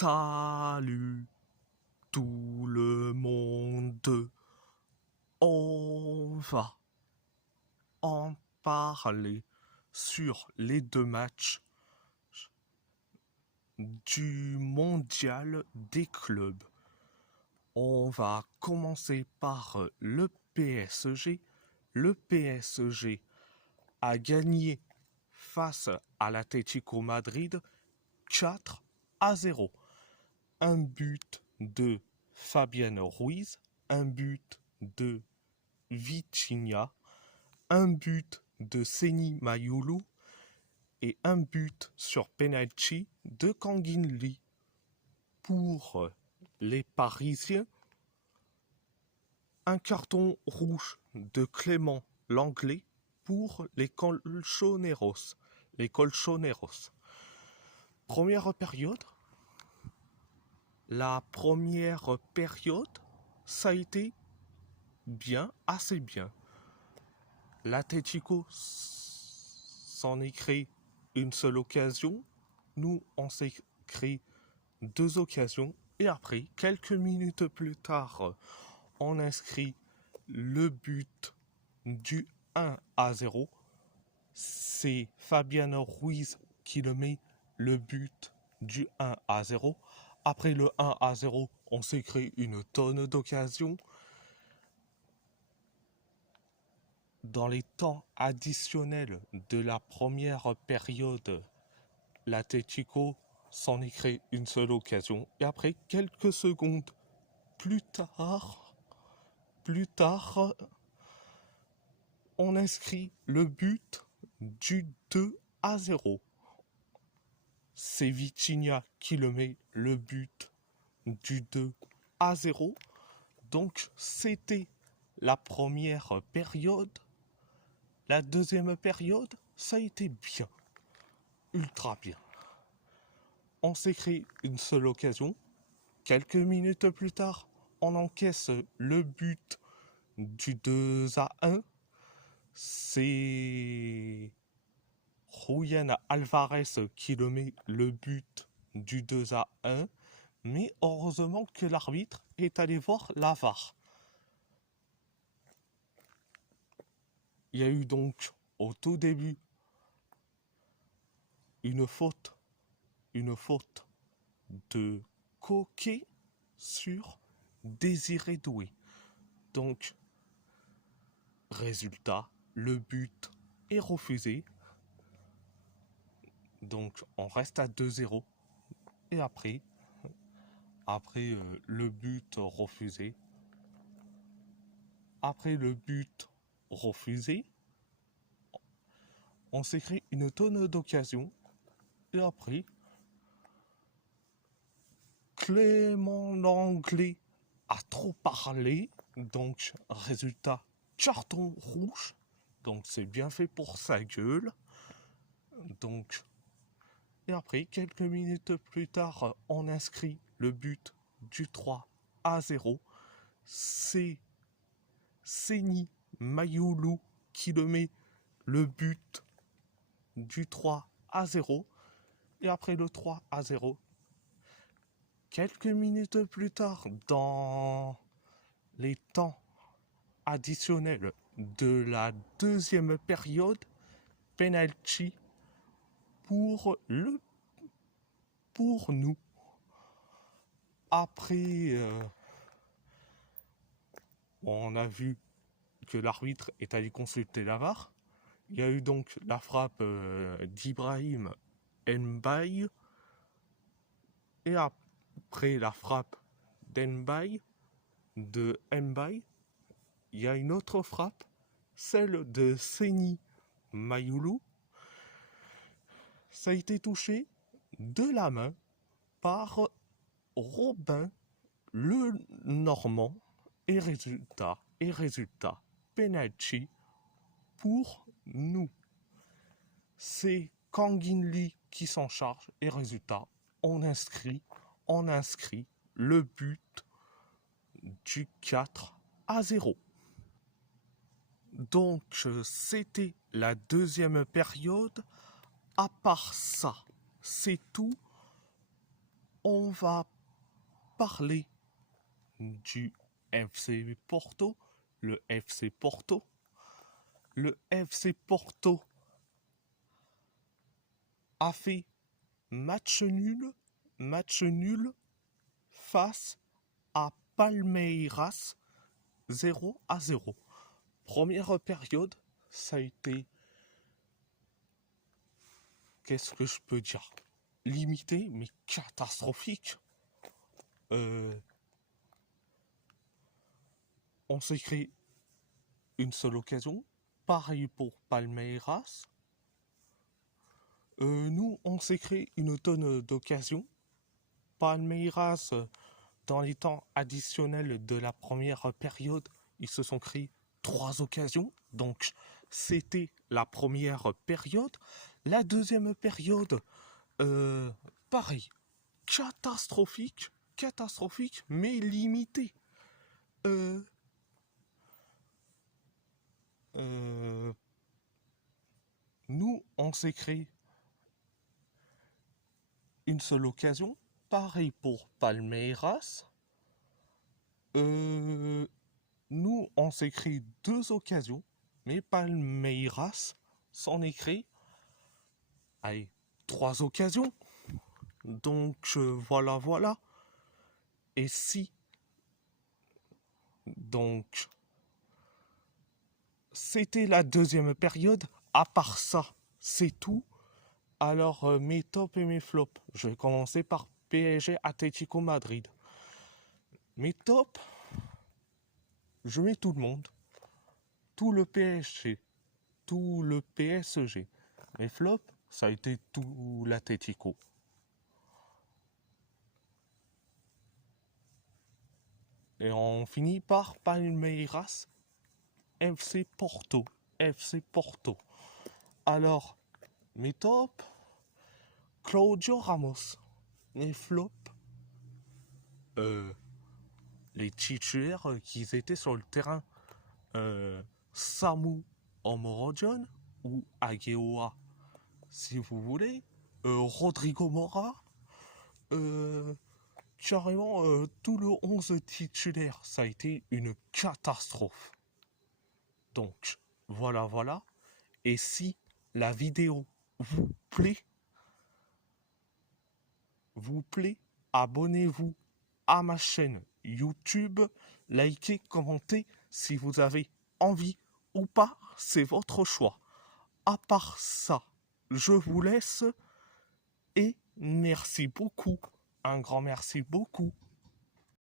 Salut tout le monde, on va en parler sur les deux matchs du mondial des clubs. On va commencer par le PSG. Le PSG a gagné face à l'Atlético Madrid 4-0. Un but de Fabian Ruiz, un but de Vitinha, un but de Seny Mayulu et un but sur penalty de Kangin Lee. Pour les Parisiens, un carton rouge de Clément Langlais pour les Colchoneros. Première période. La première période, ça a été bien, assez bien. L'Atlético s'en est créé une seule occasion. Nous, on s'est créé deux occasions. Et après, quelques minutes plus tard, on inscrit le but du 1-0. C'est Fabian Ruiz qui le met, le but du 1-0. Après le 1-0, on s'est créé une tonne d'occasions. Dans les temps additionnels de la première période, l'Atlético s'en est créé une seule occasion. Et après, quelques secondes plus tard, on inscrit le but du 2-0. C'est Vitinha qui le met, le but du 2-0. Donc, c'était la première période. La deuxième période, ça a été bien. Ultra bien. On s'est créé une seule occasion. Quelques minutes plus tard, on encaisse le but du 2-1. C'est Julián Alvarez qui le met, le but du 2-1. Mais heureusement que l'arbitre est allé voir la VAR. Il y a eu donc au tout début une faute de Coquet sur Désiré Doué. Donc, résultat, le but est refusé. Donc, on reste à 2-0. Et après le but refusé, on s'est créé une tonne d'occasions. Et après, Clément Langlais a trop parlé. Donc, résultat, carton rouge. Donc, c'est bien fait pour sa gueule. Donc, et après, quelques minutes plus tard, on inscrit le but du 3-0. C'est Seny Mayulu qui le met, le but du 3-0. Et après le 3-0, quelques minutes plus tard, dans les temps additionnels de la deuxième période, penalty pour nous. Après, on a vu que l'arbitre est allé consulter la VAR. Il y a eu donc la frappe d'Ibrahim Mbaye. Et après la frappe d'Mbaye, il y a une autre frappe, celle de Seny Mayulu. Ça a été touché de la main par Robin le Normand. Et résultat, penalty pour nous. C'est Kangin Lee qui s'en charge. Et résultat, on inscrit le but du 4-0. Donc, c'était la deuxième période. À part ça, c'est tout. on va parler du FC Porto. Le FC Porto. Le FC Porto a fait match nul face à Palmeiras 0-0. Première période, ça a été, qu'est-ce que je peux dire, limité mais catastrophique. On s'est créé une seule occasion, pareil pour Palmeiras. Nous, on s'est créé une tonne d'occasions. Palmeiras, dans les temps additionnels de la première période, ils se sont créés 3 occasions. Donc, c'était la première période. La deuxième période, pareil, catastrophique, mais limité. Nous, on s'est créé une seule occasion. Pareil pour Palmeiras. Nous, on s'est créé 2 occasions, mais Palmeiras s'en est créé 3 occasions. Donc, voilà. Et si, donc, c'était la deuxième période, à part ça, c'est tout. Alors, mes tops et mes flops. Je vais commencer par PSG Atlético Madrid. Mes tops, je mets tout le monde. Tout le PSG. Tout le PSG. Mes flops, ça a été tout l'Atlético. Et on finit par Palmeiras FC Porto. Alors, mes tops, Claudio Ramos. Mes flops, les titulaires qui étaient sur le terrain, Samu Omorodion ou Agueoa, si vous voulez, Rodrigo Mora, carrément tout le 11 titulaire, ça a été une catastrophe. Donc, voilà. Et si la vidéo vous plaît, abonnez-vous à ma chaîne YouTube, likez, commentez si vous avez envie ou pas, c'est votre choix. À part ça, je vous laisse et merci beaucoup, un grand merci beaucoup